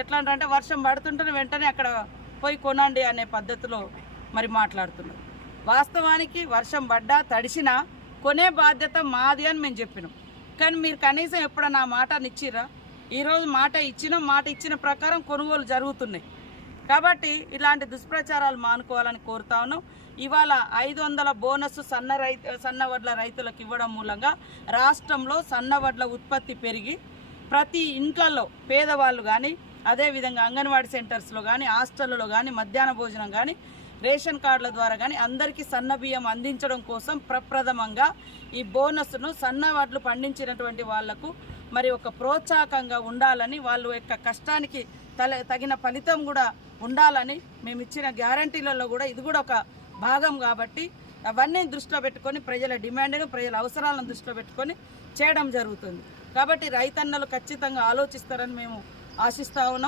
ఎట్లా అంటే వర్షం పడుతుంటేనే వెంటనే అక్కడ పోయి కొనండి అనే పద్ధతిలో మరి మాట్లాడుతున్నారు. వాస్తవానికి వర్షం పడ్డా తడిసినా కొనే బాధ్యత మాది అని మేము చెప్పినాం. కానీ మీరు కనీసం ఎప్పుడన్నా ఆ మాటని ఇచ్చిర్రా? ఈరోజు మాట ఇచ్చిన ప్రకారం కొనుగోలు జరుగుతున్నాయి. కాబట్టి ఇలాంటి దుష్ప్రచారాలు మానుకోవాలని కోరుతా ఉన్నాం. ఇవాళ 500 బోనస్ సన్నవడ్ల రైతులకు ఇవ్వడం మూలంగా రాష్ట్రంలో సన్నవడ్ల ఉత్పత్తి పెరిగి ప్రతి ఇంట్లలో పేదవాళ్ళు కానీ, అదేవిధంగా అంగన్వాడీ సెంటర్స్లో కానీ, హాస్టళ్లలో కానీ, మధ్యాహ్న భోజనం కానీ, రేషన్ కార్డుల ద్వారా కానీ అందరికీ సన్న బియ్యం అందించడం కోసం ప్రప్రథమంగా ఈ బోనస్ను సన్నవడ్లు పండించినటువంటి వాళ్లకు మరి ఒక ప్రోత్సాహకంగా ఉండాలని, వాళ్ళ యొక్క కష్టానికి తగిన ఫలితం కూడా ఉండాలని మేము ఇచ్చిన గ్యారంటీలలో కూడా ఇది కూడా ఒక భాగం. కాబట్టి అవన్నీ దృష్టిలో పెట్టుకొని ప్రజల డిమాండ్ను, ప్రజల అవసరాలను దృష్టిలో పెట్టుకొని చేయడం జరుగుతుంది. కాబట్టి రైతన్నలు ఖచ్చితంగా ఆలోచిస్తారని మేము ఆశిస్తూ ఉన్నాం.